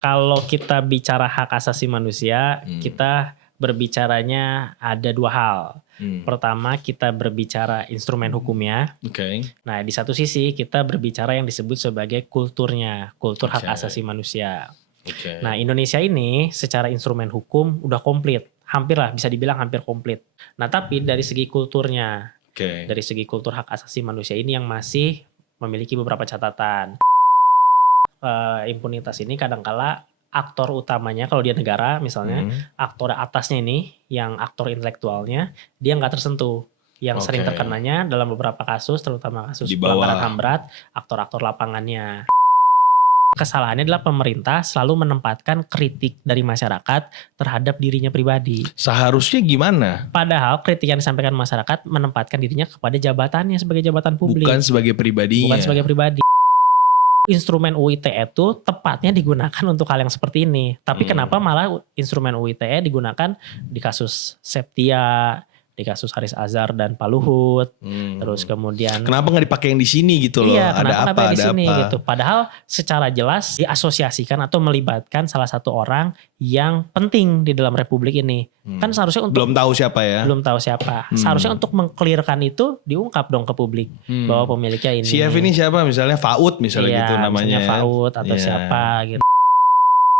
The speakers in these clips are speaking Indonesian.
Kalau kita bicara hak asasi manusia, kita berbicaranya ada dua hal. Pertama, kita berbicara instrumen hukumnya. Nah, di satu sisi kita berbicara yang disebut sebagai kulturnya, kultur hak asasi manusia. Nah, Indonesia ini secara instrumen hukum udah komplit. Hampir lah, bisa dibilang hampir komplit. Nah, tapi dari segi kulturnya, dari segi kultur hak asasi manusia ini yang masih memiliki beberapa catatan. Impunitas ini kadangkala aktor utamanya kalau dia negara misalnya aktor atasnya ini yang aktor intelektualnya dia nggak tersentuh. Yang sering terkenanya dalam beberapa kasus terutama kasus pelanggaran HAM berat aktor-aktor lapangannya. Kesalahannya adalah pemerintah selalu menempatkan kritik dari masyarakat terhadap dirinya pribadi. Seharusnya gimana? Padahal kritik yang disampaikan masyarakat menempatkan dirinya kepada jabatannya sebagai jabatan publik. Bukan sebagai pribadinya. Bukan sebagai pribadi. Instrumen UU ITE itu tepatnya digunakan untuk hal yang seperti ini. Tapi kenapa malah instrumen UU ITE digunakan di kasus Septia, di kasus Haris Azhar dan Pak Luhut, terus kemudian kenapa nggak dipakai yang di sini gitu loh? Iya, ada apa? Di sini gitu. Padahal secara jelas diasosiasikan atau melibatkan salah satu orang yang penting di dalam republik ini. Kan seharusnya untuk belum tahu siapa ya? Belum tahu siapa. Seharusnya untuk mengklirkan itu diungkap dong ke publik bahwa pemiliknya ini. Si F ini siapa? Misalnya Faud misalnya gitu namanya. Misalnya Faud atau siapa gitu.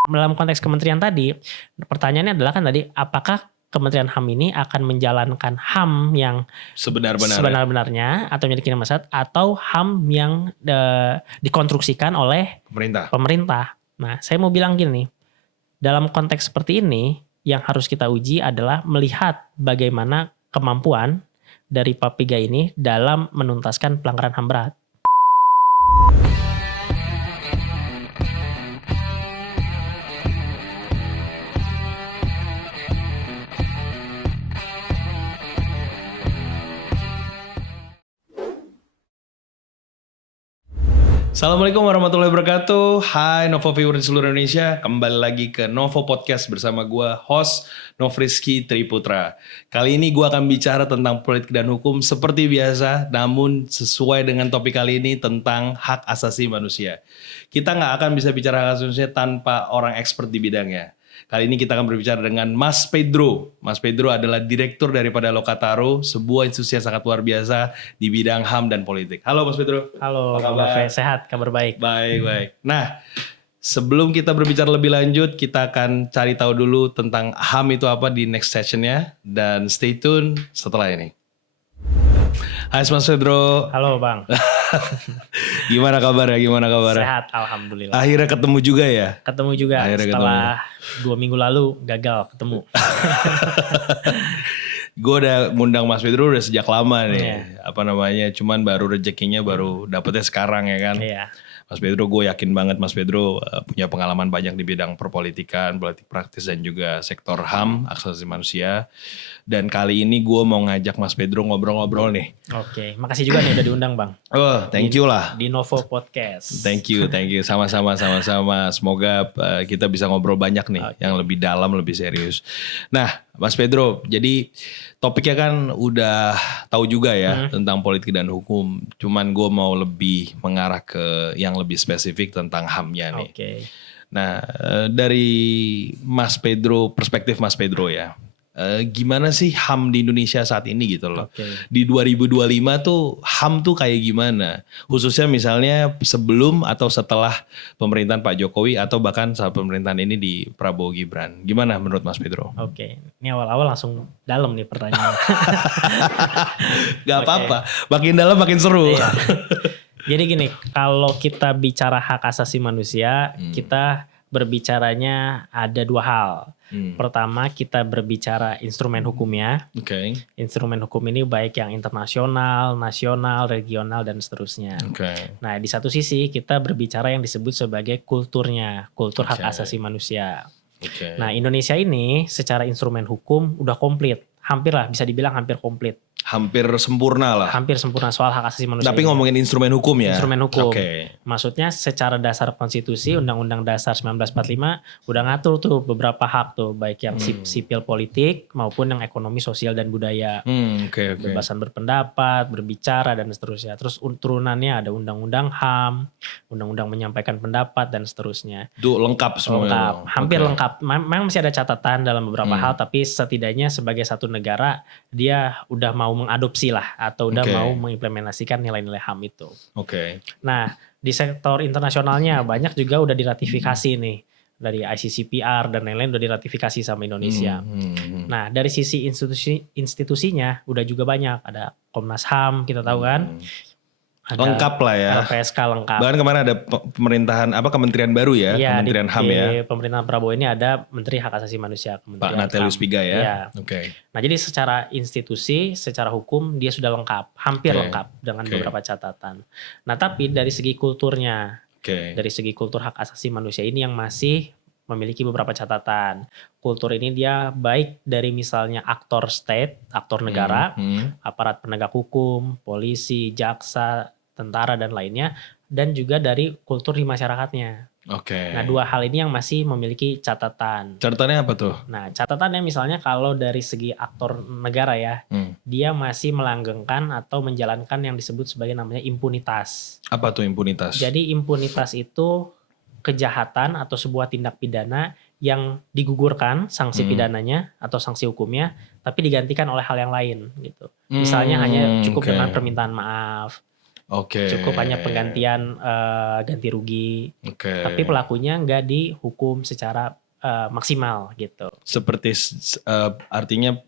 Dalam konteks kementerian tadi, pertanyaannya adalah kan tadi apakah Kementerian HAM ini akan menjalankan HAM yang sebenar-benarnya atau memiliki masyarakat atau HAM yang dikonstruksikan oleh pemerintah. Nah, saya mau bilang gini, dalam konteks seperti ini yang harus kita uji adalah melihat bagaimana kemampuan dari Papiga ini dalam menuntaskan pelanggaran HAM berat. Assalamualaikum warahmatullahi wabarakatuh. Hai Novo viewer seluruh Indonesia. Kembali lagi ke Novo Podcast bersama gue host Nofriski Triputra. Kali ini gue akan bicara tentang politik dan hukum seperti biasa. Namun sesuai dengan topik kali ini tentang hak asasi manusia. Kita gak akan bisa bicara hak asasi manusia tanpa orang expert di bidangnya. Kali ini kita akan berbicara dengan Mas Pedro. Mas Pedro adalah direktur daripada Lokataru, sebuah institusi yang sangat luar biasa di bidang HAM dan politik. Halo Mas Pedro. Halo, kabar sehat, kabar baik. Baik. Nah, sebelum kita berbicara lebih lanjut, kita akan cari tahu dulu tentang HAM itu apa di next sessionnya. Dan stay tune setelah ini. Hai Mas Pedro. Halo Bang. Gimana kabarnya? Sehat, alhamdulillah. Akhirnya ketemu juga ya? Ketemu juga setelah 2 minggu lalu gagal ketemu. Gue udah ngundang Mas Pedro udah sejak lama nih. Cuman baru rezekinya baru dapetnya sekarang ya kan. Iya. Mas Pedro, gue yakin banget Mas Pedro punya pengalaman banyak di bidang perpolitikan, politik praktis dan juga sektor HAM, hak asasi manusia. Dan kali ini gue mau ngajak Mas Pedro ngobrol-ngobrol nih. Oke, makasih juga nih udah diundang Bang. Oh, thank you lah. Di Novo Podcast. Thank you. Sama-sama. Semoga kita bisa ngobrol banyak nih, yang lebih dalam, lebih serius. Nah, Mas Pedro, jadi topiknya kan udah tahu juga ya tentang politik dan hukum. Cuman gue mau lebih mengarah ke yang lebih spesifik tentang HAM-nya nih. Oke. Nah, dari Mas Pedro, perspektif Mas Pedro ya. Gimana sih HAM di Indonesia saat ini gitu loh. Di 2025 tuh HAM tuh kayak gimana? Khususnya misalnya sebelum atau setelah pemerintahan Pak Jokowi atau bahkan saat pemerintahan ini di Prabowo Gibran. Gimana menurut Mas Pedro? Oke, ini awal-awal langsung dalam nih pertanyaan. Gak apa-apa, makin dalam makin seru. Iya. Jadi gini, kalau kita bicara hak asasi manusia, kita berbicaranya ada dua hal. Pertama, kita berbicara instrumen hukumnya. Instrumen hukum ini baik yang internasional, nasional, regional, dan seterusnya. Nah, di satu sisi kita berbicara yang disebut sebagai kulturnya, kultur hak asasi manusia. Nah, Indonesia ini secara instrumen hukum udah komplit. Hampir lah, bisa dibilang hampir komplit. Hampir sempurna lah. Hampir sempurna soal hak asasi manusia. Tapi ngomongin instrumen hukum ya? Instrumen hukum. Okay. Maksudnya secara dasar konstitusi, Undang-Undang Dasar 1945 udah ngatur tuh beberapa hak tuh. Baik yang sipil politik maupun yang ekonomi, sosial, dan budaya. Okay. Kebebasan berpendapat, berbicara, dan seterusnya. Terus turunannya ada Undang-Undang HAM, Undang-Undang menyampaikan pendapat, dan seterusnya. Itu lengkap semua. Lengkap, hampir lengkap. Memang masih ada catatan dalam beberapa hal, tapi setidaknya sebagai satu negara, dia udah mau mengadopsi lah atau udah mau mengimplementasikan nilai-nilai HAM itu. Nah, di sektor internasionalnya banyak juga udah diratifikasi nih dari ICCPR dan lain-lain udah diratifikasi sama Indonesia. Nah, dari sisi institusinya udah juga banyak, ada Komnas HAM kita tahu kan. Ada lengkap lah ya. LPSK lengkap. Bahkan kemarin ada pemerintahan kementerian baru ya, iya, Kementerian HAM ya. Di pemerintahan Prabowo ini ada Menteri Hak Asasi Manusia, Pak Natelius Pigai ya. Iya. Nah, jadi secara institusi, secara hukum dia sudah lengkap, hampir lengkap dengan beberapa catatan. Nah, tapi dari segi kulturnya, dari segi kultur hak asasi manusia ini yang masih memiliki beberapa catatan. Kultur ini dia baik dari misalnya aktor state, aktor negara, aparat penegak hukum, polisi, jaksa, tentara, dan lainnya, dan juga dari kultur di masyarakatnya. Nah, dua hal ini yang masih memiliki catatan. Catatannya apa tuh? Nah, catatannya misalnya kalau dari segi aktor negara ya, dia masih melanggengkan atau menjalankan yang disebut sebagai namanya impunitas. Apa tuh impunitas? Jadi impunitas itu kejahatan atau sebuah tindak pidana yang digugurkan sanksi pidananya atau sanksi hukumnya, tapi digantikan oleh hal yang lain gitu. Misalnya hanya cukup dengan permintaan maaf. Cukup hanya penggantian ganti rugi, tapi pelakunya nggak dihukum secara maksimal gitu. Seperti artinya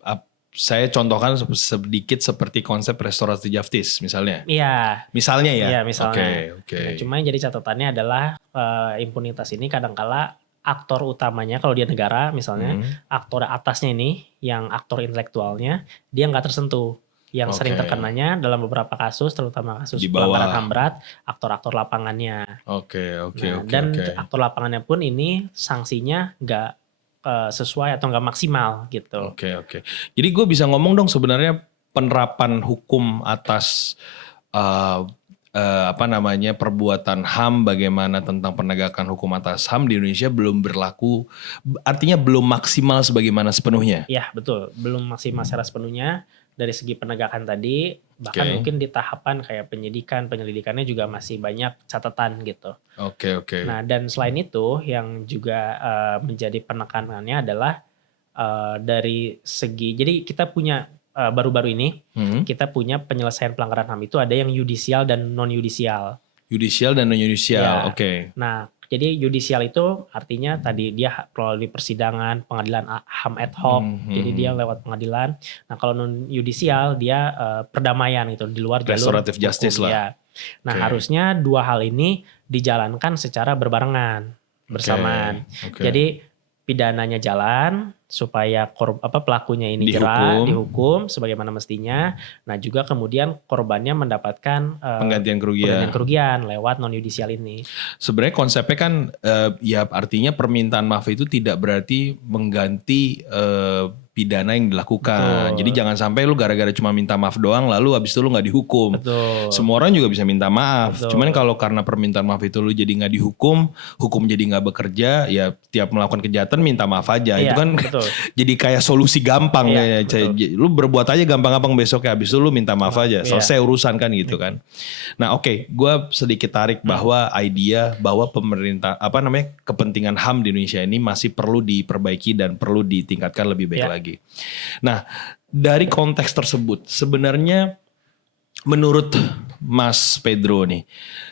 saya contohkan sedikit seperti konsep restoratif justice misalnya. Iya. Misalnya ya. Iya misalnya. Nah, cuma yang jadi catatannya adalah impunitas ini kadangkala aktor utamanya kalau dia negara misalnya aktor atasnya ini yang aktor intelektualnya dia nggak tersentuh. Yang sering terkenanya dalam beberapa kasus, terutama kasus pelanggaran HAM berat, aktor-aktor lapangannya. Dan aktor lapangannya pun ini sanksinya nggak sesuai atau nggak maksimal gitu. Jadi gue bisa ngomong dong sebenarnya penerapan hukum atas perbuatan HAM, bagaimana tentang penegakan hukum atas HAM di Indonesia belum berlaku, artinya belum maksimal sebagaimana sepenuhnya. Iya betul, belum maksimal secara sepenuhnya. Dari segi penegakan tadi, bahkan mungkin di tahapan kayak penyidikan, penyelidikannya juga masih banyak catatan gitu. Nah, dan selain itu yang juga menjadi penekanannya adalah dari segi, jadi kita punya baru-baru ini, kita punya penyelesaian pelanggaran HAM itu ada yang yudisial dan non-yudisial. Yudisial dan non-yudisial, Nah, jadi yudisial itu artinya tadi dia melalui persidangan, pengadilan HAM ad hoc, jadi dia lewat pengadilan. Nah, kalau non yudisial dia perdamaian itu di luar jalur restoratif justice lah. Ya. Nah, harusnya dua hal ini dijalankan secara berbarengan, bersamaan. Jadi pidananya jalan supaya pelakunya ini dihukum sebagaimana mestinya. Nah, juga kemudian korbannya mendapatkan penggantian kerugian lewat non yudisial ini. Sebenarnya konsepnya kan ya artinya permintaan maaf itu tidak berarti mengganti pidana yang dilakukan. Jadi jangan sampai lu gara-gara cuma minta maaf doang lalu habis itu lu nggak dihukum. Semua orang juga bisa minta maaf. Cuman kalau karena permintaan maaf itu lu jadi nggak dihukum, hukum jadi nggak bekerja, ya tiap melakukan kejahatan minta maaf aja. Itu kan jadi kayak solusi gampang lu berbuat aja gampang-gampang besoknya habis itu lu minta maaf aja. Selesai urusan kan gitu kan. Nah, gue sedikit tarik bahwa idea bahwa pemerintah kepentingan HAM di Indonesia ini masih perlu diperbaiki dan perlu ditingkatkan lebih baik lagi. Nah, dari konteks tersebut sebenarnya menurut Mas Pedro nih,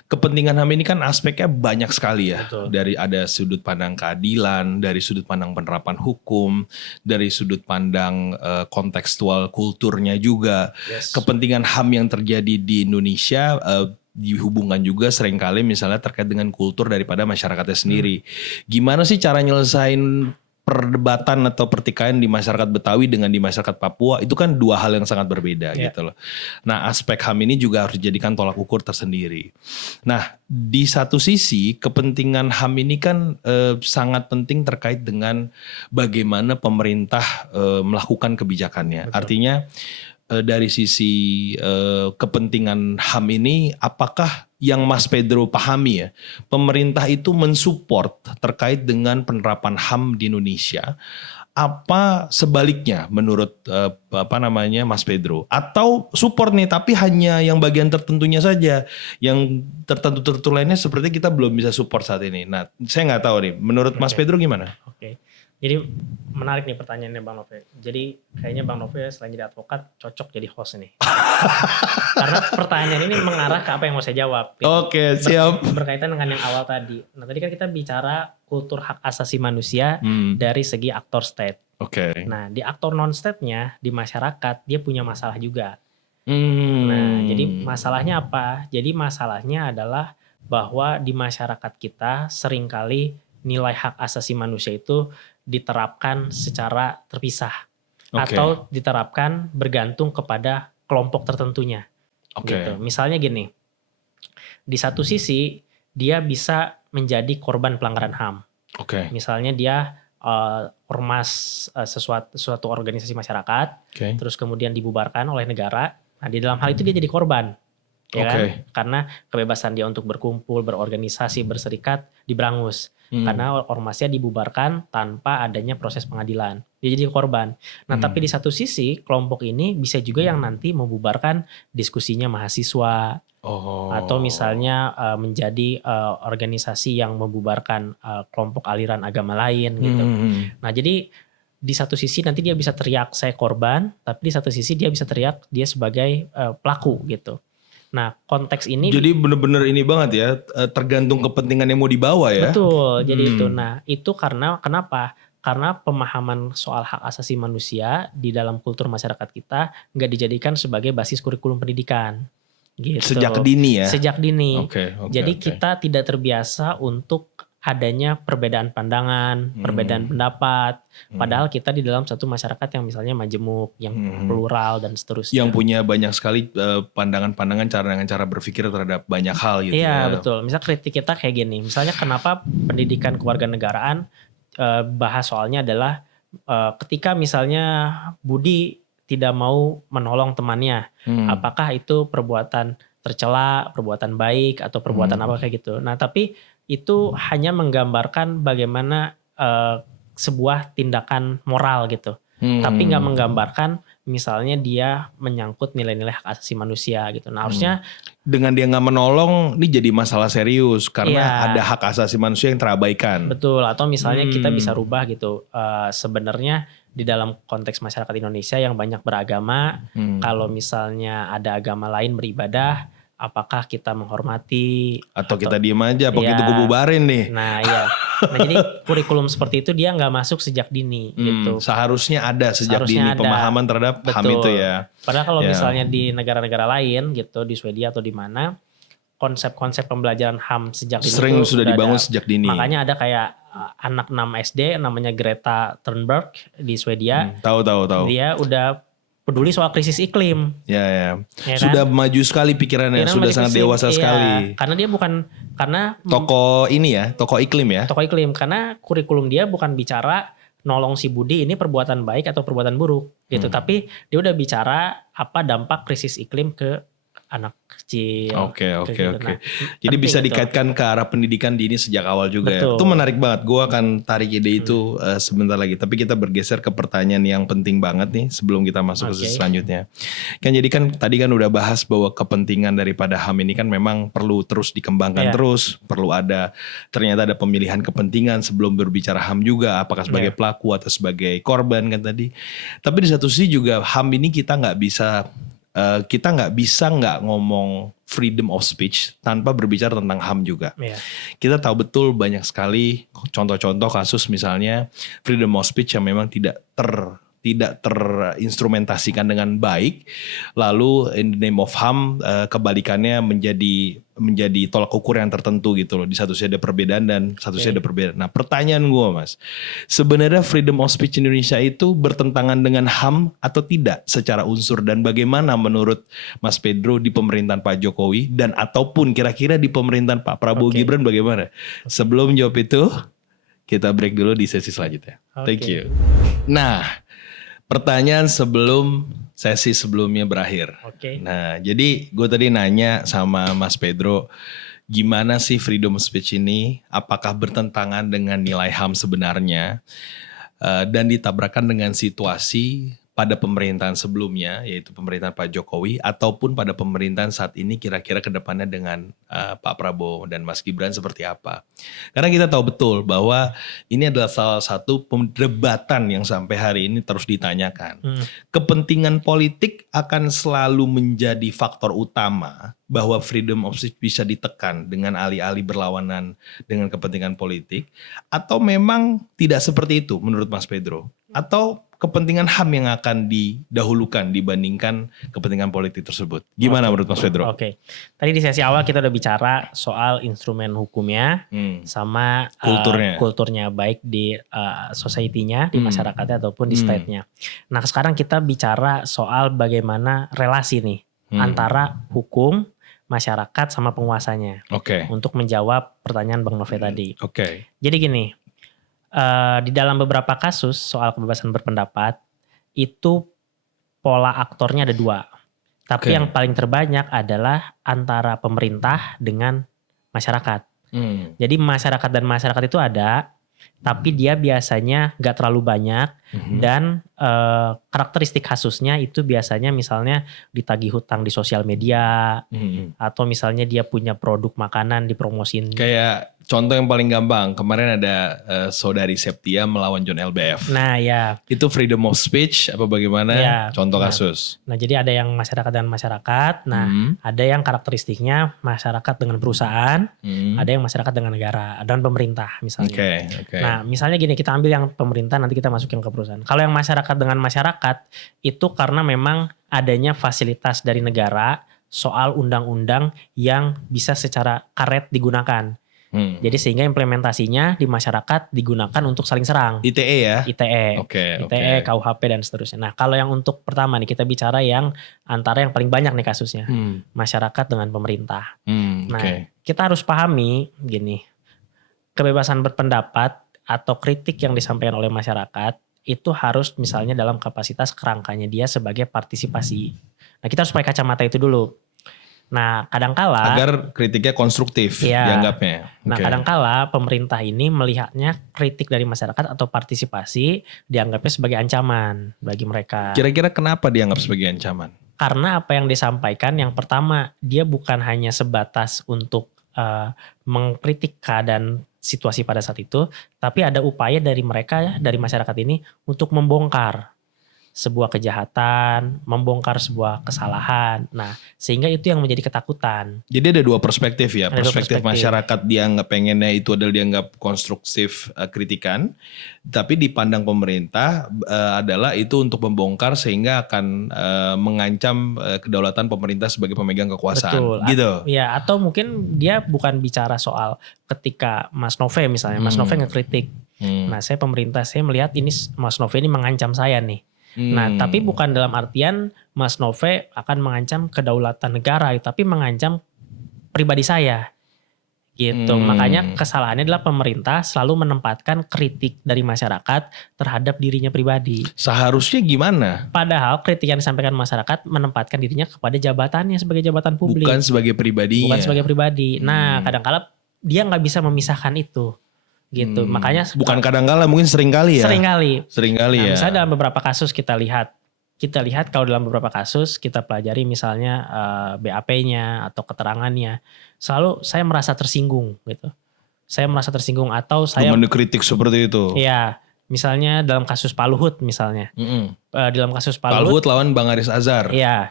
kepentingan HAM ini kan aspeknya banyak sekali ya. Dari ada sudut pandang keadilan, dari sudut pandang penerapan hukum, dari sudut pandang kontekstual kulturnya juga. Kepentingan HAM yang terjadi di Indonesia dihubungkan juga seringkali misalnya terkait dengan kultur daripada masyarakatnya sendiri. Gimana sih cara nyelesain perdebatan atau pertikaian di masyarakat Betawi dengan di masyarakat Papua itu kan dua hal yang sangat berbeda gitu loh. Nah, aspek HAM ini juga harus dijadikan tolak ukur tersendiri. Nah, di satu sisi kepentingan HAM ini kan sangat penting terkait dengan bagaimana pemerintah melakukan kebijakannya. Artinya dari sisi kepentingan HAM ini, apakah yang Mas Pedro pahami ya, pemerintah itu mensupport terkait dengan penerapan HAM di Indonesia? Apa sebaliknya menurut Mas Pedro? Atau support nih tapi hanya yang bagian tertentunya saja, yang tertentu lainnya seperti kita belum bisa support saat ini. Nah, saya nggak tahu nih. Menurut Mas Pedro gimana? Oke. Jadi menarik nih pertanyaannya Bang Nove. Jadi kayaknya Bang Nove selain jadi advokat cocok jadi host nih. Karena pertanyaan ini mengarah ke apa yang mau saya jawab. Gitu. Oke, siap. Berkaitan dengan yang awal tadi. Nah tadi kan kita bicara kultur hak asasi manusia dari segi aktor state. Oke. Nah di aktor non-state-nya di masyarakat dia punya masalah juga. Nah jadi masalahnya apa? Jadi masalahnya adalah bahwa di masyarakat kita seringkali nilai hak asasi manusia itu diterapkan secara terpisah atau diterapkan bergantung kepada kelompok tertentunya. Gitu. Misalnya gini, di satu sisi dia bisa menjadi korban pelanggaran HAM. Misalnya dia ormas suatu organisasi masyarakat, terus kemudian dibubarkan oleh negara. Nah di dalam hal itu dia jadi korban. Ya kan? Karena kebebasan dia untuk berkumpul, berorganisasi, berserikat diberangus. Karena ormasnya dibubarkan tanpa adanya proses pengadilan. Dia jadi korban. Nah tapi di satu sisi kelompok ini bisa juga yang nanti membubarkan diskusinya mahasiswa. Atau misalnya menjadi organisasi yang membubarkan kelompok aliran agama lain gitu. Nah jadi di satu sisi nanti dia bisa teriak saya korban. Tapi di satu sisi dia bisa teriak dia sebagai pelaku gitu. Nah konteks ini jadi benar-benar ini banget ya, tergantung kepentingan yang mau dibawa ya. Betul, jadi itu. Nah itu karena kenapa? Karena pemahaman soal hak asasi manusia di dalam kultur masyarakat kita nggak dijadikan sebagai basis kurikulum pendidikan. Gitu. Sejak dini ya? Sejak dini. Jadi kita tidak terbiasa untuk adanya perbedaan pandangan, perbedaan pendapat. Padahal kita di dalam satu masyarakat yang misalnya majemuk, yang plural dan seterusnya. Yang punya banyak sekali pandangan-pandangan cara berpikir terhadap banyak hal gitu. Iya betul. Misal kritik kita kayak gini. Misalnya kenapa pendidikan kewarganegaraan bahas soalnya adalah ketika misalnya Budi tidak mau menolong temannya. Apakah itu perbuatan tercela, perbuatan baik atau perbuatan apa kayak gitu. Nah tapi itu hanya menggambarkan bagaimana sebuah tindakan moral gitu. Tapi gak menggambarkan misalnya dia menyangkut nilai-nilai hak asasi manusia gitu. Nah harusnya dengan dia gak menolong ini jadi masalah serius. Karena ada hak asasi manusia yang terabaikan. Betul, atau misalnya kita bisa rubah gitu. Sebenarnya di dalam konteks masyarakat Indonesia yang banyak beragama. Kalau misalnya ada agama lain beribadah, apakah kita menghormati atau kita diem aja apa gitu gue bubarin nih. Nah iya. Nah jadi kurikulum seperti itu dia gak masuk sejak dini gitu. Seharusnya ada sejak dini pemahaman terhadap HAM itu ya. Padahal kalau misalnya di negara-negara lain gitu, di Swedia atau di mana, konsep-konsep pembelajaran HAM sejak dini sering sudah dibangun sejak dini. Makanya ada kayak anak 6 SD namanya Greta Thunberg di Swedia. Tahu. Dia udah peduli soal krisis iklim. Ya sudah kan? Maju sekali pikirannya, sudah sangat dewasa sekali. Karena dia tokoh ini ya, tokoh iklim ya. Tokoh iklim, karena kurikulum dia bukan bicara nolong si Budi ini perbuatan baik atau perbuatan buruk gitu, tapi dia udah bicara apa dampak krisis iklim ke anak kecil. Oke. Jadi bisa dikaitkan ke arah pendidikan dini sejak awal juga. Betul. Itu menarik banget. Gue akan tarik ide itu sebentar lagi. Tapi kita bergeser ke pertanyaan yang penting banget nih sebelum kita masuk ke selanjutnya. Kan jadi kan tadi kan udah bahas bahwa kepentingan daripada HAM ini kan memang perlu terus dikembangkan terus. Perlu ternyata ada pemilihan kepentingan sebelum berbicara HAM juga. Apakah sebagai pelaku atau sebagai korban kan tadi. Tapi di satu sisi juga HAM ini kita nggak bisa nggak ngomong freedom of speech tanpa berbicara tentang HAM juga. Kita tahu betul banyak sekali contoh-contoh kasus misalnya freedom of speech yang memang tidak terinstrumentasikan dengan baik, lalu in the name of HAM kebalikannya menjadi tolak ukur yang tertentu gitu loh. Di satu sisi ada perbedaan dan satu sisi ada perbedaan. Nah pertanyaan gue Mas, sebenarnya freedom of speech Indonesia itu bertentangan dengan HAM atau tidak secara unsur, dan bagaimana menurut Mas Pedro di pemerintahan Pak Jokowi dan ataupun kira-kira di pemerintahan Pak Prabowo Gibran bagaimana? Sebelum jawab itu kita break dulu di sesi selanjutnya. Thank you. Nah, Pertanyaan sebelum sesi sebelumnya berakhir. Oke. Nah, jadi gue tadi nanya sama Mas Pedro, gimana sih freedom of speech ini? Apakah bertentangan dengan nilai HAM sebenarnya? Dan ditabrakkan dengan situasi pada pemerintahan sebelumnya, yaitu pemerintahan Pak Jokowi, ataupun pada pemerintahan saat ini kira-kira ke depannya dengan Pak Prabowo dan Mas Gibran seperti apa. Karena kita tahu betul bahwa ini adalah salah satu perdebatan yang sampai hari ini terus ditanyakan. Kepentingan politik akan selalu menjadi faktor utama bahwa freedom of speech bisa ditekan dengan alih-alih berlawanan dengan kepentingan politik, atau memang tidak seperti itu menurut Mas Pedro? Atau kepentingan HAM yang akan didahulukan dibandingkan kepentingan politik tersebut? Gimana menurut Mas Pedro? Oke. Tadi di sesi awal kita udah bicara soal instrumen hukumnya sama kulturnya baik di society-nya, di masyarakatnya ataupun di state-nya. Nah, sekarang kita bicara soal bagaimana relasi nih antara hukum, masyarakat sama penguasanya. Untuk menjawab pertanyaan Bang Nove tadi. Jadi gini, di dalam beberapa kasus soal kebebasan berpendapat itu pola aktornya ada 2. Tapi yang paling terbanyak adalah antara pemerintah dengan masyarakat. Jadi masyarakat dan masyarakat itu ada, tapi dia biasanya gak terlalu banyak dan karakteristik kasusnya itu biasanya misalnya ditagih hutang di sosial media atau misalnya dia punya produk makanan dipromosin. Kayak contoh yang paling gampang, kemarin ada Saudari Septia melawan John LBF. Nah ya. Itu freedom of speech apa bagaimana? Ya, contoh kasus. Nah jadi ada yang masyarakat dan masyarakat. Nah ada yang karakteristiknya masyarakat dengan perusahaan. Ada yang masyarakat dengan negara dan pemerintah misalnya. Nah misalnya gini, kita ambil yang pemerintah, nanti kita masukin ke perusahaan. Kalau yang masyarakat dengan masyarakat itu karena memang adanya fasilitas dari negara soal undang-undang yang bisa secara karet digunakan. Jadi sehingga implementasinya di masyarakat digunakan untuk saling serang. ITE ya? ITE. ITE, KUHP dan seterusnya. Nah kalau yang untuk pertama nih kita bicara yang antara yang paling banyak nih kasusnya. Masyarakat dengan pemerintah. Nah kita harus pahami gini. Kebebasan berpendapat atau kritik yang disampaikan oleh masyarakat itu harus misalnya dalam kapasitas kerangkanya dia sebagai partisipasi. Nah kita harus pakai kacamata itu dulu. Nah kadangkala agar kritiknya konstruktif dianggapnya. Nah kadangkala pemerintah ini melihatnya kritik dari masyarakat atau partisipasi dianggapnya sebagai ancaman bagi mereka. Kira-kira kenapa dianggap sebagai ancaman? Karena apa yang disampaikan yang pertama dia bukan hanya sebatas untuk mengkritik keadaan situasi pada saat itu, tapi ada upaya dari mereka, dari masyarakat ini untuk membongkar sebuah kejahatan, membongkar sebuah kesalahan. Nah, sehingga itu yang menjadi ketakutan. Jadi ada 2 perspektif ya. Perspektif masyarakat dianggap pengennya itu adalah dianggap konstruktif kritikan. Tapi dipandang pemerintah adalah itu untuk membongkar sehingga akan mengancam kedaulatan pemerintah sebagai pemegang kekuasaan. Betul. Gitu. Ya, atau mungkin dia bukan bicara soal ketika Mas Nove misalnya. Mas Nove ngekritik. Nah, saya pemerintah, saya melihat ini Mas Nove ini mengancam saya nih. Nah tapi bukan dalam artian Mas Nove akan mengancam kedaulatan negara, tapi mengancam pribadi saya gitu. Makanya kesalahannya adalah pemerintah selalu menempatkan kritik dari masyarakat terhadap dirinya pribadi. Seharusnya gimana? Padahal kritik yang disampaikan masyarakat menempatkan dirinya kepada jabatannya sebagai jabatan publik. Bukan sebagai pribadinya. Bukan sebagai pribadi. Nah kadang-kala dia gak bisa memisahkan itu. Gitu. Makanya bukan kadang-kala, mungkin sering kali ya. Sering kali ya. Misalnya dalam beberapa kasus kita lihat kalau dalam beberapa kasus kita pelajari misalnya BAP-nya atau keterangannya, selalu saya merasa tersinggung gitu. Saya merasa tersinggung atau saya mengkritik seperti itu. Iya, misalnya dalam kasus Pak Luhut misalnya. Dalam kasus Pak Luhut lawan Bang Haris Azhar. Iya.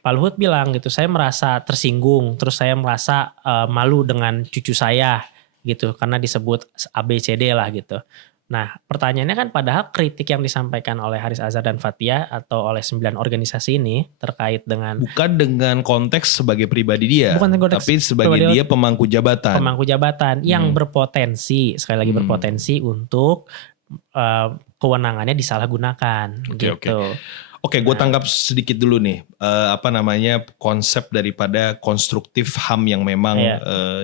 Pak Luhut bilang gitu, saya merasa tersinggung, terus saya merasa malu dengan cucu saya gitu karena disebut ABCD lah gitu. Nah pertanyaannya kan padahal kritik yang disampaikan oleh Haris Azhar dan Fathia atau oleh 9 organisasi ini terkait dengan bukan dengan konteks sebagai pribadi dia, tapi sebagai dia pemangku jabatan yang berpotensi, sekali lagi berpotensi untuk kewenangannya disalahgunakan gitu. Oke, gue tangkap sedikit dulu nih, konsep daripada konstruktif HAM yang memang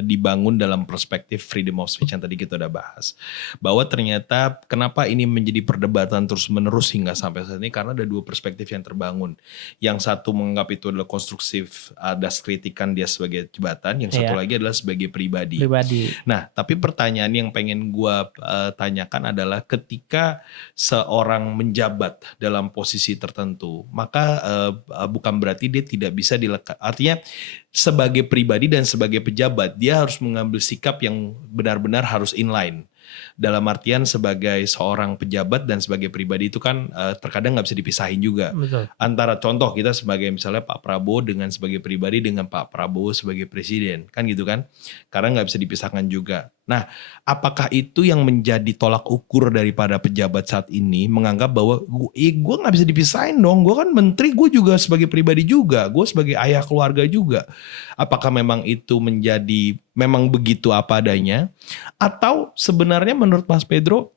dibangun dalam perspektif freedom of speech yang tadi kita udah bahas. Bahwa ternyata kenapa ini menjadi perdebatan terus menerus hingga sampai saat ini, karena ada dua perspektif yang terbangun. Yang satu menganggap itu adalah konstruktif, ada kritikan dia sebagai jabatan, yang satu lagi adalah sebagai pribadi. Nah, tapi pertanyaan yang pengen gue tanyakan adalah ketika seorang menjabat dalam posisi tertentu, maka bukan berarti dia tidak bisa artinya sebagai pribadi dan sebagai pejabat dia harus mengambil sikap yang benar-benar harus inline. Dalam artian sebagai seorang pejabat dan sebagai pribadi itu kan terkadang nggak bisa dipisahin juga. Betul. Antara contoh kita sebagai misalnya Pak Prabowo dengan sebagai pribadi dengan Pak Prabowo sebagai presiden, kan gitu kan? Karena nggak bisa dipisahkan juga. Nah, apakah itu yang menjadi tolak ukur daripada pejabat saat ini menganggap bahwa gue nggak bisa dipisahin dong, gue kan menteri, gue juga sebagai pribadi juga, gue sebagai ayah keluarga juga. Apakah memang itu menjadi memang begitu apa adanya, atau sebenarnya menurut Mas Pedro,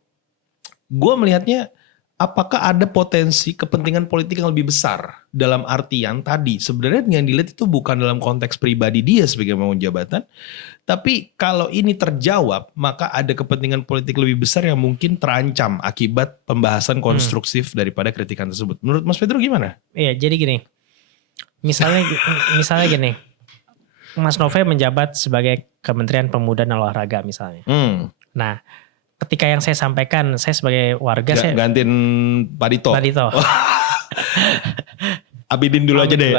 gue melihatnya apakah ada potensi kepentingan politik yang lebih besar dalam artian tadi sebenarnya yang dilihat itu bukan dalam konteks pribadi dia sebagai pemangku jabatan, tapi kalau ini terjawab maka ada kepentingan politik lebih besar yang mungkin terancam akibat pembahasan konstruktif daripada kritikan tersebut. Menurut Mas Pedro gimana? Iya, jadi gini, misalnya gini, Mas Nove menjabat sebagai Kementerian Pemuda dan Olahraga misalnya. Nah, ketika yang saya sampaikan, saya sebagai warga saya gantiin Pak Dito. Abidin dulu aja deh.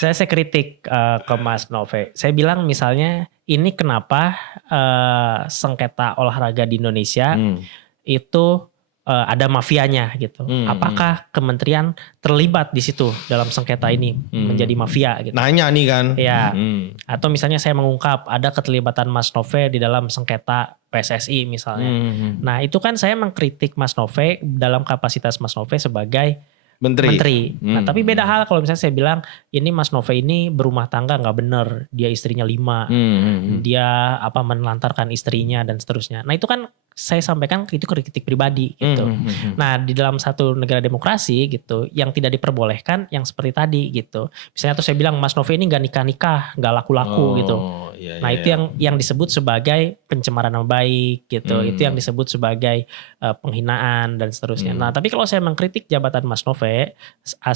Saya kritik ke Mas Nove. Saya bilang misalnya ini kenapa sengketa olahraga di Indonesia itu ada mafianya gitu. Apakah kementerian terlibat di situ dalam sengketa ini menjadi mafia gitu. Nanya nih kan. Ya. Atau misalnya saya mengungkap ada keterlibatan Mas Nove di dalam sengketa PSSI misalnya. Nah, itu kan saya mengkritik Mas Nove dalam kapasitas Mas Nove sebagai menteri. Nah, tapi beda hal kalau misalnya saya bilang ini Mas Nove ini berumah tangga nggak bener, dia istrinya 5, dia menelantarkan istrinya dan seterusnya. Nah, itu kan saya sampaikan itu kritik pribadi gitu. Nah, di dalam satu negara demokrasi gitu, yang tidak diperbolehkan yang seperti tadi gitu. Misalnya tuh saya bilang Mas Nove ini nggak nikah, nggak laku-laku gitu. Nah, itu yang disebut sebagai pencemaran nama baik gitu. Itu yang disebut sebagai penghinaan dan seterusnya. Nah, tapi kalau saya mengkritik jabatan Mas Nove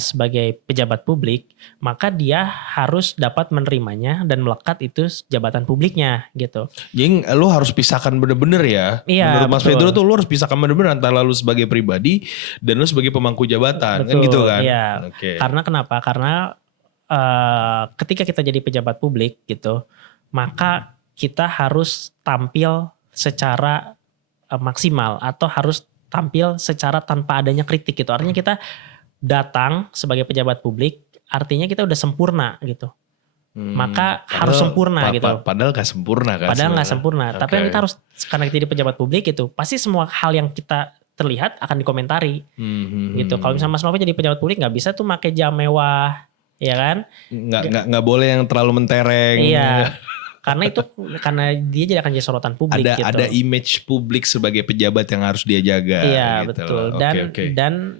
sebagai pejabat publik, maka dia harus dapat menerimanya dan melekat itu jabatan publiknya gitu. Jadi lu harus pisahkan bener-bener ya. Iya, menurut Mas Pedro tuh lu harus pisahkan bener-bener antara lu sebagai pribadi dan lu sebagai pemangku jabatan. Betul, kan gitu kan. Iya. Okay. Karena kenapa? Karena ketika kita jadi pejabat publik gitu, maka kita harus tampil secara maksimal atau harus tampil secara tanpa adanya kritik gitu. Artinya kita datang sebagai pejabat publik, artinya kita udah sempurna gitu. Maka harus sempurna gitu. Padahal gak sempurna kan. Padahal gak sempurna. Okay. Tapi yang kita harus, karena kita jadi pejabat publik gitu, pasti semua hal yang kita terlihat akan dikomentari. Gitu. Kalau misalnya Mas Nove jadi pejabat publik gak bisa tuh pakai jam mewah, ya kan? Nggak boleh yang terlalu mentereng. Iya. Karena dia jadi akan jadi sorotan publik gitu. Ada image publik sebagai pejabat yang harus dia jaga. Iya, gitu betul. Dan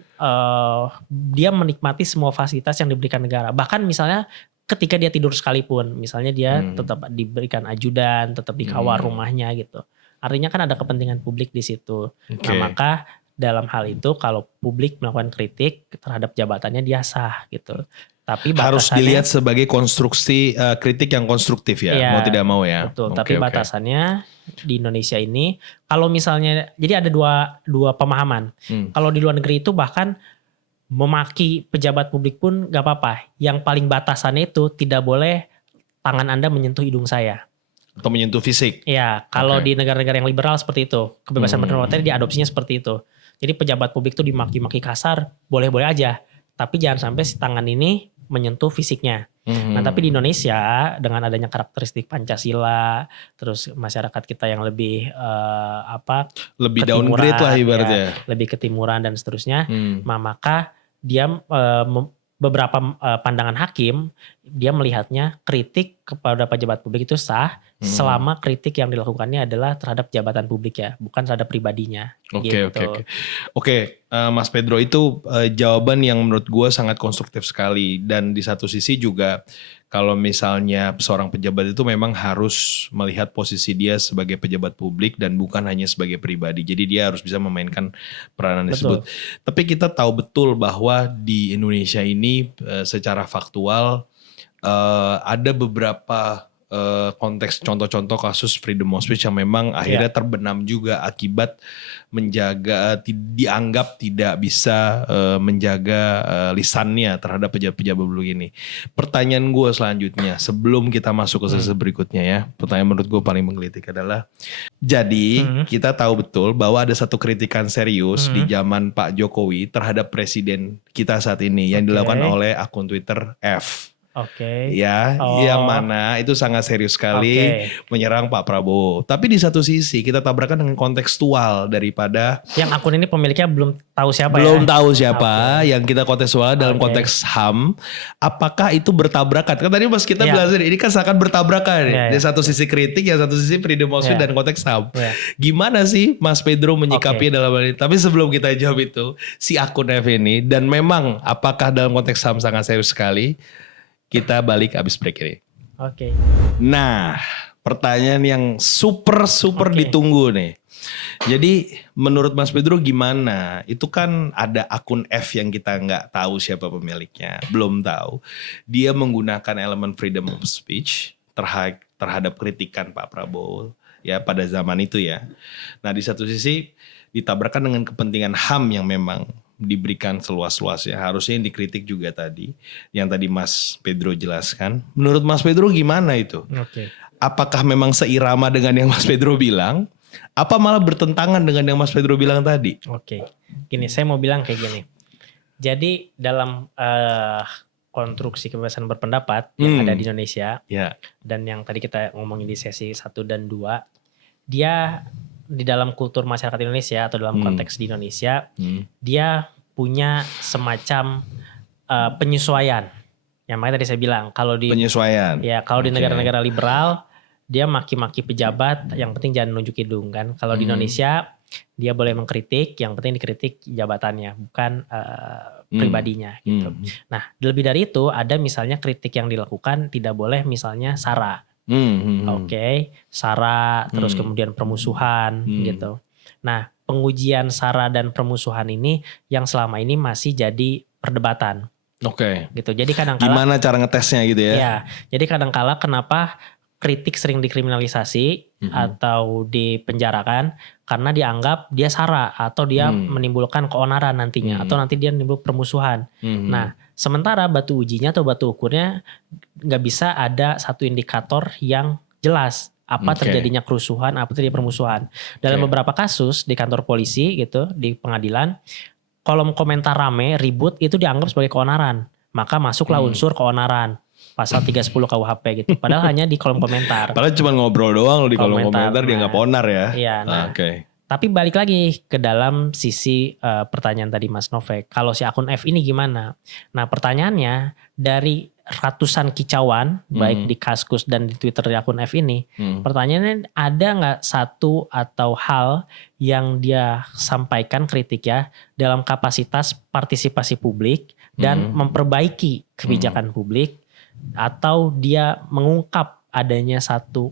dia menikmati semua fasilitas yang diberikan negara. Bahkan misalnya ketika dia tidur sekalipun, misalnya dia tetap diberikan ajudan, tetap dikawal rumahnya gitu. Artinya kan ada kepentingan publik di situ. Nah, maka dalam hal itu kalau publik melakukan kritik terhadap jabatannya dia sah gitu. Tapi harus dilihat sebagai konstruksi kritik yang konstruktif ya, mau tidak mau ya. Betul. Tapi batasannya di Indonesia ini, kalau misalnya, jadi ada dua pemahaman. Kalau di luar negeri itu bahkan memaki pejabat publik pun gak apa-apa. Yang paling batasannya itu tidak boleh tangan Anda menyentuh hidung saya. Atau menyentuh fisik. Ya, kalau di negara-negara yang liberal seperti itu, kebebasan berpendapat diadopsinya seperti itu. Jadi pejabat publik itu dimaki-maki kasar, boleh-boleh aja. Tapi jangan sampai si tangan ini menyentuh fisiknya. Nah, tapi di Indonesia dengan adanya karakteristik Pancasila, terus masyarakat kita yang lebih lebih downgrade lah ibaratnya, lebih ketimuran dan seterusnya, maka dia beberapa pandangan hakim dia melihatnya kritik kepada pejabat publik itu sah selama kritik yang dilakukannya adalah terhadap jabatan publik ya, bukan terhadap pribadinya. Oke, Mas Pedro, itu jawaban yang menurut gue sangat konstruktif sekali. Dan di satu sisi juga kalau misalnya seorang pejabat itu memang harus melihat posisi dia sebagai pejabat publik dan bukan hanya sebagai pribadi. Jadi dia harus bisa memainkan peranan tersebut. Tapi kita tahu betul bahwa di Indonesia ini secara faktual ada beberapa konteks contoh-contoh kasus freedom of speech yang memang akhirnya terbenam juga akibat dianggap tidak bisa menjaga lisannya terhadap pejabat-pejabat publik ini. Pertanyaan gue selanjutnya sebelum kita masuk ke sesi berikutnya ya, pertanyaan menurut gue paling menggelitik adalah, jadi kita tahu betul bahwa ada satu kritikan serius di zaman Pak Jokowi terhadap presiden kita saat ini yang dilakukan oleh akun Twitter F. Yang mana itu sangat serius sekali menyerang Pak Prabowo. Tapi di satu sisi kita tabrakan dengan kontekstual daripada yang akun ini pemiliknya belum tahu siapa. Yang kita kontekstual dalam konteks HAM. Apakah itu bertabrakan? Kan tadi Mas kita bilang ini kan seakan bertabrakan. Di satu sisi kritik, yang satu sisi freedom of speech dan konteks HAM. Gimana sih Mas Pedro menyikapi dalam hal ini? Tapi sebelum kita jawab itu, si akun F ini dan memang apakah dalam konteks HAM sangat serius sekali? Kita balik abis break ini. Nah, pertanyaan yang super ditunggu nih. Jadi menurut Mas Pedro gimana? Itu kan ada akun F yang kita nggak tahu siapa pemiliknya, belum tahu. Dia menggunakan elemen freedom of speech terhadap kritikan Pak Prabowo ya pada zaman itu ya. Nah di satu sisi ditabrakan dengan kepentingan HAM yang memang diberikan seluas-luasnya. Harusnya yang dikritik juga tadi, yang tadi Mas Pedro jelaskan. Menurut Mas Pedro gimana itu? Apakah memang seirama dengan yang Mas Pedro bilang? Apa malah bertentangan dengan yang Mas Pedro bilang tadi? Gini, saya mau bilang kayak gini. Jadi dalam konstruksi kebebasan berpendapat yang ada di Indonesia, dan yang tadi kita ngomongin di sesi 1 dan 2, dia di dalam kultur masyarakat Indonesia atau dalam konteks di Indonesia, dia punya semacam penyesuaian. Yang makanya tadi saya bilang kalau di penyesuaian. Ya, kalau di negara-negara liberal dia maki-maki pejabat, yang penting jangan nunjuk hidung kan. Kalau di Indonesia dia boleh mengkritik, yang penting dikritik jabatannya, bukan pribadinya gitu. Nah, lebih dari itu ada misalnya kritik yang dilakukan tidak boleh misalnya sara. Sara, terus kemudian permusuhan gitu. Nah, pengujian sara dan permusuhan ini yang selama ini masih jadi perdebatan. Gitu. Jadi kadang-kala gimana cara ngetesnya gitu ya? Iya. Jadi kadang-kala kenapa kritik sering dikriminalisasi atau dipenjarakan karena dianggap dia sara atau dia menimbulkan keonaran nantinya atau nanti dia menimbulkan permusuhan. Nah, sementara batu ujinya atau batu ukurnya nggak bisa ada satu indikator yang jelas apa terjadinya kerusuhan, apa terjadi permusuhan. Dalam beberapa kasus di kantor polisi gitu, di pengadilan, kolom komentar rame, ribut itu dianggap sebagai keonaran. Maka masuklah unsur keonaran. Pasal 310 KUHP gitu. Padahal hanya di kolom komentar. Padahal cuma ngobrol doang loh di kolom komentar dia nggak onar ya. Iya, tapi balik lagi ke dalam sisi pertanyaan tadi Mas Novek. Kalau si akun F ini gimana? Nah pertanyaannya dari ratusan kicauan baik di Kaskus dan di Twitter di akun F ini. Pertanyaannya ada nggak satu atau hal yang dia sampaikan kritik ya dalam kapasitas partisipasi publik dan memperbaiki kebijakan publik, atau dia mengungkap adanya satu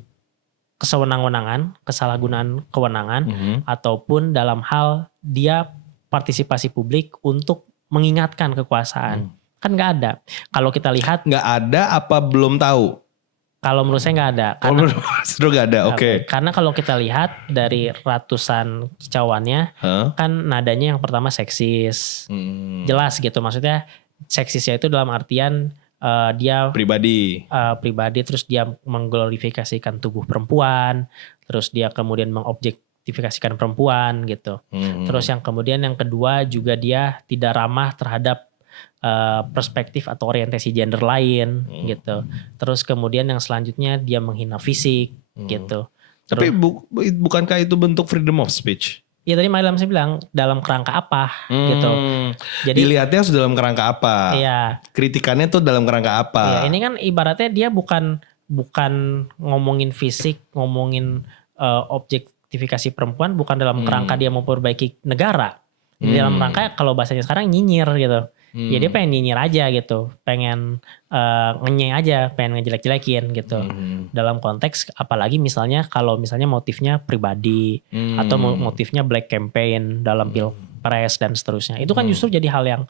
kesewenang-wenangan, kesalahgunaan kewenangan, ataupun dalam hal dia partisipasi publik untuk mengingatkan kekuasaan. Kan nggak ada. Kalau kita lihat nggak ada apa belum tahu? Kalau menurut saya nggak ada. Justru nggak ada. Karena kalau kita lihat dari ratusan kicauannya, kan nadanya yang pertama seksis, jelas gitu. Maksudnya seksisnya itu dalam artian dia pribadi, terus dia mengglorifikasikan tubuh perempuan, terus dia kemudian mengobjektifikasikan perempuan gitu. Terus yang kemudian yang kedua juga dia tidak ramah terhadap perspektif atau orientasi gender lain gitu. Terus kemudian yang selanjutnya dia menghina fisik gitu. Tapi bukankah itu bentuk freedom of speech? Ya tadi malam saya bilang dalam kerangka apa gitu. Jadi dilihatnya dalam kerangka apa? Iya. Kritikannya tuh dalam kerangka apa? Iya, ini kan ibaratnya dia bukan bukan ngomongin fisik, ngomongin objektifikasi perempuan, bukan dalam kerangka dia memperbaiki negara. Dalam rangka kalau bahasanya sekarang nyinyir gitu. Ya dia pengen nyinyir aja gitu. Pengen ngenyek aja, pengen ngejelek-jelekin gitu. Dalam konteks apalagi misalnya kalau misalnya motifnya pribadi atau motifnya black campaign dalam pilpres dan seterusnya. Itu kan justru jadi hal yang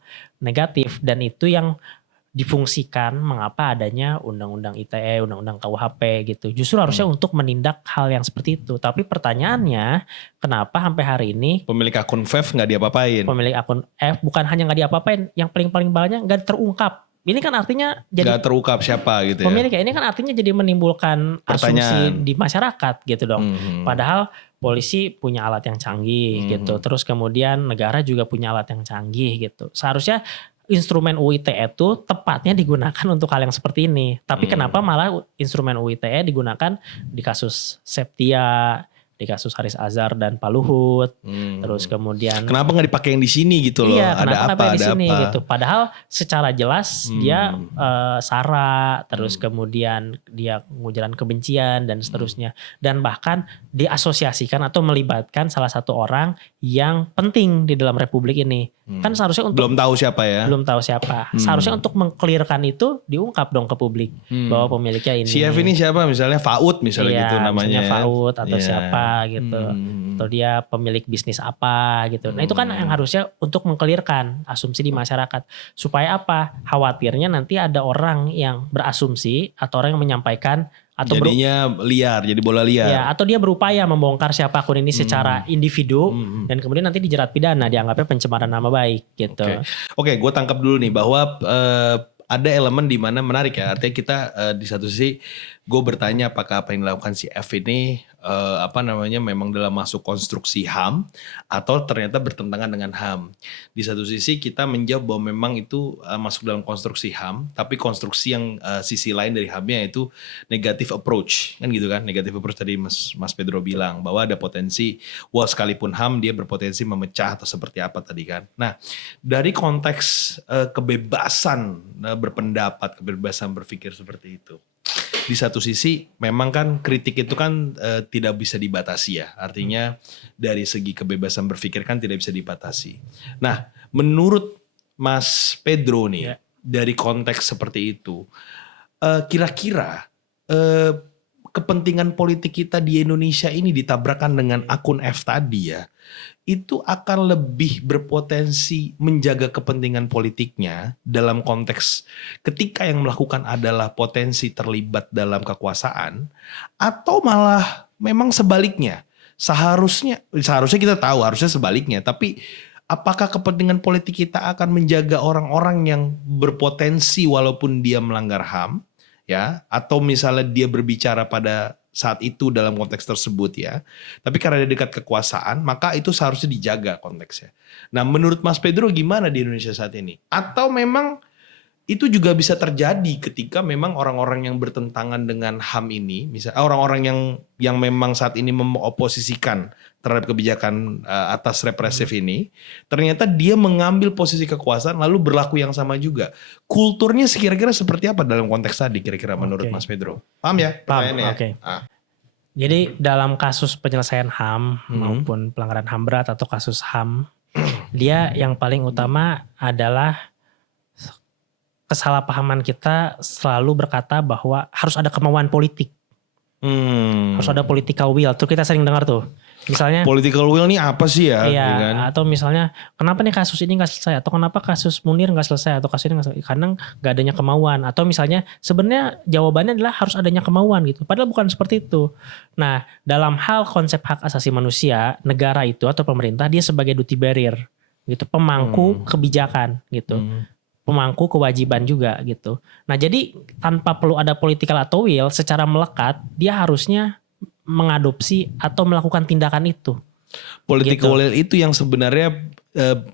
negatif dan itu yang difungsikan mengapa adanya undang-undang ITE, undang-undang KUHP gitu. Justru harusnya untuk menindak hal yang seperti itu. Tapi pertanyaannya, kenapa sampai hari ini pemilik akun Vev nggak diapa-apain? Pemilik akun F bukan hanya nggak diapa-apain, yang paling banyak nggak terungkap. Ini kan artinya jadi nggak terungkap siapa gitu ya? Pemiliknya ini kan artinya jadi menimbulkan asumsi di masyarakat gitu dong. Padahal polisi punya alat yang canggih gitu. Terus kemudian negara juga punya alat yang canggih gitu. Seharusnya instrumen UU ITE itu tepatnya digunakan untuk hal yang seperti ini. Tapi kenapa malah instrumen UU ITE digunakan di kasus Septia, di kasus Haris Azhar dan Pak Luhut, terus kemudian kenapa nggak dipakai yang di sini gitu loh? Iya, ada apa? Di sini gitu. Padahal secara jelas dia sara, terus kemudian dia ngujaran kebencian dan seterusnya, dan bahkan diasosiasikan atau melibatkan salah satu orang yang penting di dalam republik ini. Kan seharusnya untuk belum tahu siapa ya? Belum tahu siapa. Seharusnya untuk mengklirkan itu diungkap dong ke publik bahwa pemiliknya ini. Si F ini siapa? Misalnya Faud misalnya gitu namanya. Misalnya Faud atau siapa gitu. Atau dia pemilik bisnis apa gitu. Nah itu kan yang harusnya untuk mengklirkan asumsi di masyarakat. Supaya apa? Khawatirnya nanti ada orang yang berasumsi atau orang yang menyampaikan atau jadinya liar, jadi bola liar. Ya, atau dia berupaya membongkar siapa akun ini secara individu dan kemudian nanti dijerat pidana, dianggapnya pencemaran nama baik gitu. Oke, gue tangkap dulu nih bahwa ada elemen di mana menarik ya. Artinya kita di satu sisi gue bertanya apakah apa yang dilakukan si F ini memang dalam masuk konstruksi HAM atau ternyata bertentangan dengan HAM. Di satu sisi kita menjawab bahwa memang itu masuk dalam konstruksi HAM, tapi konstruksi yang sisi lain dari HAM-nya itu negative approach, kan gitu kan? Negative approach tadi Mas Pedro bilang bahwa ada potensi, sekalipun HAM dia berpotensi memecah atau seperti apa tadi kan. Nah, dari konteks kebebasan berpendapat, kebebasan berpikir seperti itu. Di satu sisi memang kan kritik itu kan tidak bisa dibatasi ya. Artinya dari segi kebebasan berpikir kan tidak bisa dibatasi. Nah menurut Mas Pedro nih dari konteks seperti itu. Kira-kira kepentingan politik kita di Indonesia ini ditabrakan dengan akun F tadi ya. Itu akan lebih berpotensi menjaga kepentingan politiknya dalam konteks ketika yang melakukan adalah potensi terlibat dalam kekuasaan atau malah memang sebaliknya. Seharusnya kita tahu harusnya sebaliknya, tapi apakah kepentingan politik kita akan menjaga orang-orang yang berpotensi walaupun dia melanggar HAM ya, atau misalnya dia berbicara pada saat itu dalam konteks tersebut ya. Tapi karena dia dekat kekuasaan, maka itu seharusnya dijaga konteksnya. Nah menurut Mas Pedro gimana di Indonesia saat ini? Atau memang itu juga bisa terjadi ketika memang orang-orang yang bertentangan dengan HAM ini, misalnya orang-orang yang memang saat ini mengoposisikan terhadap kebijakan atas represif ini, ternyata dia mengambil posisi kekuasaan lalu berlaku yang sama juga. Kulturnya kira-kira seperti apa dalam konteks tadi kira-kira menurut Mas Pedro? Paham ya pertanyaannya? Paham. Jadi dalam kasus penyelesaian HAM maupun pelanggaran HAM berat atau kasus HAM, dia yang paling utama adalah kesalahpahaman kita selalu berkata bahwa harus ada kemauan politik. Harus ada political will. Tuh kita sering dengar tuh. Misalnya political will ini apa sih ya? Iya, kan? Atau misalnya kenapa nih kasus ini gak selesai? Atau kenapa kasus Munir gak selesai? Atau kasus ini gak selesai? Karena gak adanya kemauan. Atau misalnya sebenarnya jawabannya adalah harus adanya kemauan gitu. Padahal bukan seperti itu. Nah dalam hal konsep hak asasi manusia, negara itu atau pemerintah dia sebagai duty barrier gitu. Pemangku kebijakan gitu. Pemangku kewajiban juga gitu. Nah jadi tanpa perlu ada political atau will, secara melekat dia harusnya mengadopsi atau melakukan tindakan itu. Political will itu yang sebenarnya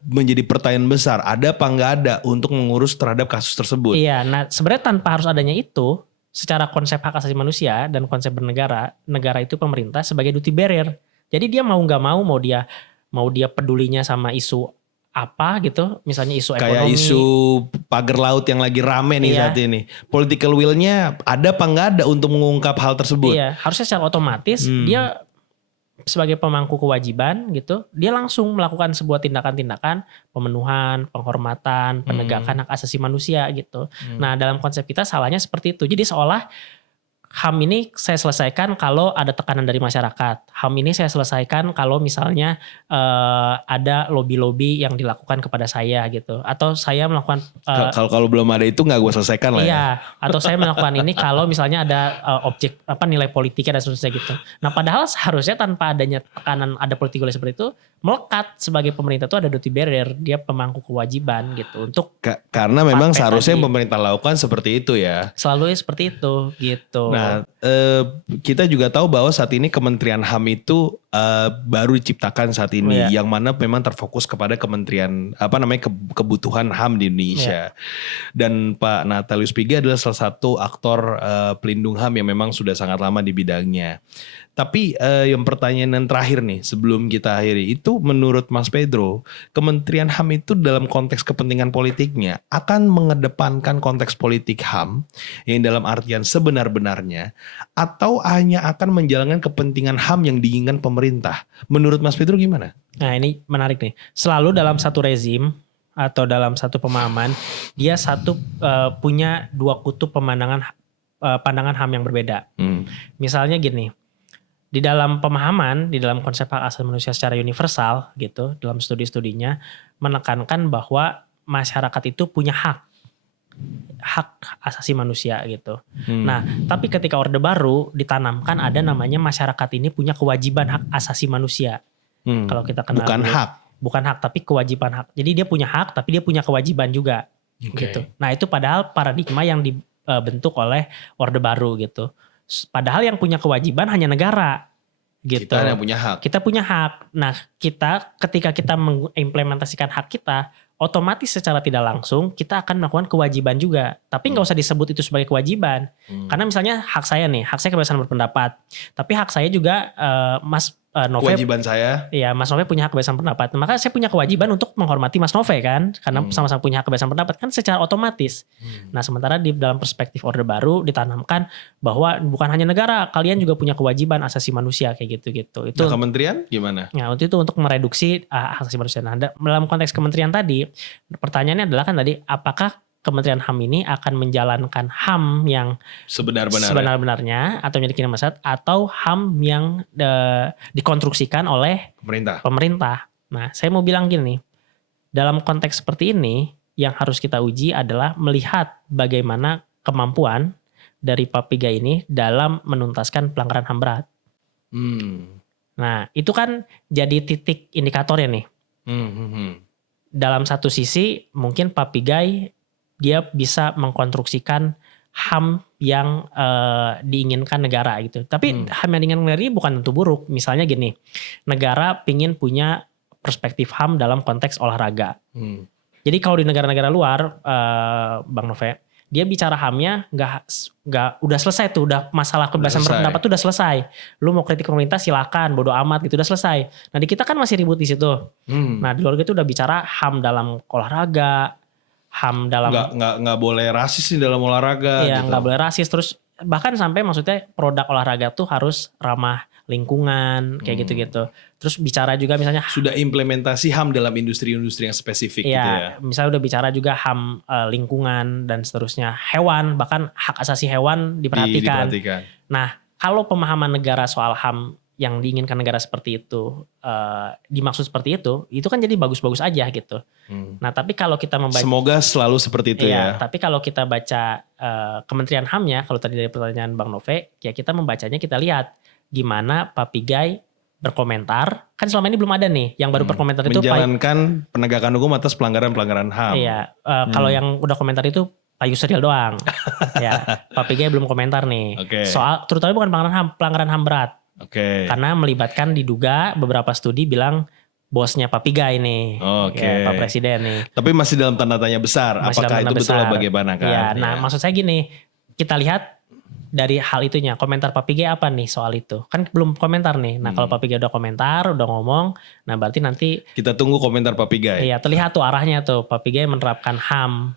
menjadi pertanyaan besar. Ada apa nggak ada untuk mengurus terhadap kasus tersebut? Iya, nah sebenarnya tanpa harus adanya itu, secara konsep hak asasi manusia dan konsep bernegara, negara itu pemerintah sebagai duty barrier. Jadi dia mau nggak mau dia pedulinya sama isu apa gitu, misalnya isu kayak ekonomi. isu pagar laut yang lagi rame nih saat ini. Political will-nya ada apa nggak ada untuk mengungkap hal tersebut? Iya, harusnya secara otomatis dia sebagai pemangku kewajiban gitu, dia langsung melakukan sebuah tindakan-tindakan pemenuhan, penghormatan, penegakan hak asasi manusia gitu. Nah, dalam konsep kita salahnya seperti itu. Jadi seolah HAM ini saya selesaikan kalau ada tekanan dari masyarakat. HAM ini saya selesaikan kalau misalnya ada lobby-lobby yang dilakukan kepada saya gitu. Atau saya melakukan kalau belum ada itu nggak gue selesaikan lah. Iya. Atau saya melakukan ini kalau misalnya ada objek nilai politiknya dan seterusnya gitu. Nah, padahal seharusnya tanpa adanya tekanan ada political seperti itu, melekat sebagai pemerintah itu ada duty barrier, dia pemangku kewajiban gitu untuk karena memang seharusnya yang pemerintah lakukan seperti itu ya. Selalu seperti itu gitu. Nah, kita juga tahu bahwa saat ini Kementerian HAM itu baru diciptakan saat ini, yang mana memang terfokus kepada kementerian kebutuhan HAM di Indonesia. Dan Pak Natalius Pigai adalah salah satu aktor pelindung HAM yang memang sudah sangat lama di bidangnya. Tapi yang pertanyaan yang terakhir nih sebelum kita akhiri itu, menurut Mas Pedro, Kementerian HAM itu dalam konteks kepentingan politiknya akan mengedepankan konteks politik HAM yang dalam artian sebenar-benarnya, atau hanya akan menjalankan kepentingan HAM yang diinginkan pemerintah? Menurut Mas Pedro gimana? Nah, ini menarik nih. Selalu dalam satu rezim atau dalam satu pemahaman, dia punya dua kutub pandangan HAM yang berbeda. Misalnya gini. Di dalam pemahaman, di dalam konsep hak asasi manusia secara universal gitu, dalam studi-studinya menekankan bahwa masyarakat itu punya hak asasi manusia gitu. Nah, tapi ketika Orde Baru ditanamkan ada namanya masyarakat ini punya kewajiban hak asasi manusia. Kalau kita kenal bukan hak tapi kewajiban hak. Jadi dia punya hak tapi dia punya kewajiban juga gitu. Nah, itu padahal paradigma yang dibentuk oleh Orde Baru gitu. Padahal yang punya kewajiban hanya negara gitu. Kita yang punya hak. Kita punya hak. Nah, ketika kita mengimplementasikan hak kita, otomatis secara tidak langsung kita akan melakukan kewajiban juga. Tapi nggak usah disebut itu sebagai kewajiban. Karena misalnya hak saya kebebasan berpendapat. Tapi hak saya juga Mas Nove, kewajiban saya. Iya, Mas Nove punya hak kebebasan pendapat. Maka saya punya kewajiban untuk menghormati Mas Nove kan. Karena sama-sama punya hak kebebasan pendapat kan secara otomatis. Nah, sementara di dalam perspektif Orde Baru ditanamkan bahwa bukan hanya negara, kalian juga punya kewajiban asasi manusia kayak gitu-gitu. Itu kementerian gimana? Nah, itu untuk mereduksi hak asasi manusia. Nah, dalam konteks kementerian tadi, pertanyaannya adalah kan tadi, apakah Kementerian HAM ini akan menjalankan HAM yang sebenar-benarnya atau memiliki masyarakat, atau HAM yang dikonstruksikan oleh pemerintah. Nah, saya mau bilang gini, dalam konteks seperti ini yang harus kita uji adalah melihat bagaimana kemampuan dari Pak Pigai ini dalam menuntaskan pelanggaran HAM berat. Nah, itu kan jadi titik indikatornya nih. Dalam satu sisi mungkin Pak Pigai dia bisa mengkonstruksikan HAM yang diinginkan negara gitu. Tapi HAM yang diinginkan negara ini bukan tentu buruk. Misalnya gini, negara pingin punya perspektif HAM dalam konteks olahraga. Jadi kalau di negara-negara luar, Bang Nove, dia bicara HAM-nya nggak udah selesai tuh, udah masalah kebebasan berpendapat tuh udah selesai. Lu mau kritik pemerintah silakan, bodo amat gitu, udah selesai. Nah, di kita kan masih ribut di situ. Nah, di luar itu udah bicara HAM dalam olahraga, HAM dalam nggak boleh rasis nih dalam olahraga. Iya, gitu. nggak boleh rasis, terus bahkan sampai maksudnya produk olahraga tuh harus ramah lingkungan kayak gitu-gitu. Terus bicara juga misalnya sudah implementasi HAM dalam industri-industri yang spesifik gitu ya. Misalnya udah bicara juga HAM lingkungan dan seterusnya, hewan, bahkan hak asasi hewan diperhatikan. Nah, kalau pemahaman negara soal HAM yang diinginkan negara seperti itu dimaksud seperti itu kan jadi bagus-bagus aja gitu. Nah, tapi kalau kita membaca, semoga selalu seperti itu ya. Tapi kalau kita baca Kementerian HAM-nya, kalau tadi dari pertanyaan Bang Nove, ya kita membacanya kita lihat gimana Pak Pigai berkomentar. Kan selama ini belum ada nih yang baru berkomentar itu menjalankan penegakan hukum atas pelanggaran-pelanggaran HAM. Iya, kalau yang udah komentar itu Pak Yusril doang. Ya, Pak Pigai belum komentar nih. Soal terutama bukan pelanggaran HAM berat. Karena melibatkan diduga beberapa studi bilang bosnya Pak Pigai nih, Pak Presiden nih. Tapi masih dalam tanda tanya besar, apakah itu betul bagaimana kan? Nah, maksud saya gini, kita lihat dari hal itunya. Komentar Papi G apa nih soal itu? Kan belum komentar nih. Nah kalau Papi G udah komentar, udah ngomong, nah berarti nanti kita tunggu komentar Papi G. Iya, terlihat tuh arahnya tuh. Papi G menerapkan HAM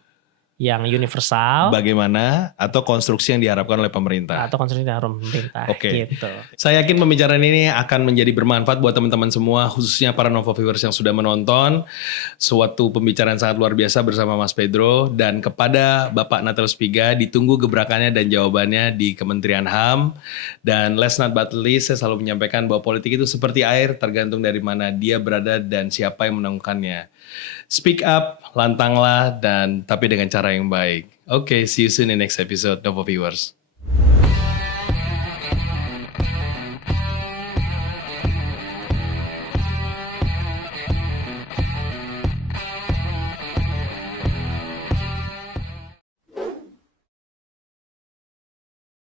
yang universal. Bagaimana atau konstruksi yang diharapkan oleh pemerintah. Atau konstruksi dari pemerintah. Oke. Gitu. Saya yakin pembicaraan ini akan menjadi bermanfaat buat teman-teman semua, khususnya para Novo viewers yang sudah menonton. Suatu pembicaraan sangat luar biasa bersama Mas Pedro. Dan kepada Bapak Natalius Piga, ditunggu gebrakannya dan jawabannya di Kementerian HAM. Dan last not but least, saya selalu menyampaikan bahwa politik itu seperti air, tergantung dari mana dia berada dan siapa yang menemukannya. Speak up, lantanglah, tapi dengan cara yang baik. Oke, see you soon in next episode, Novo viewers.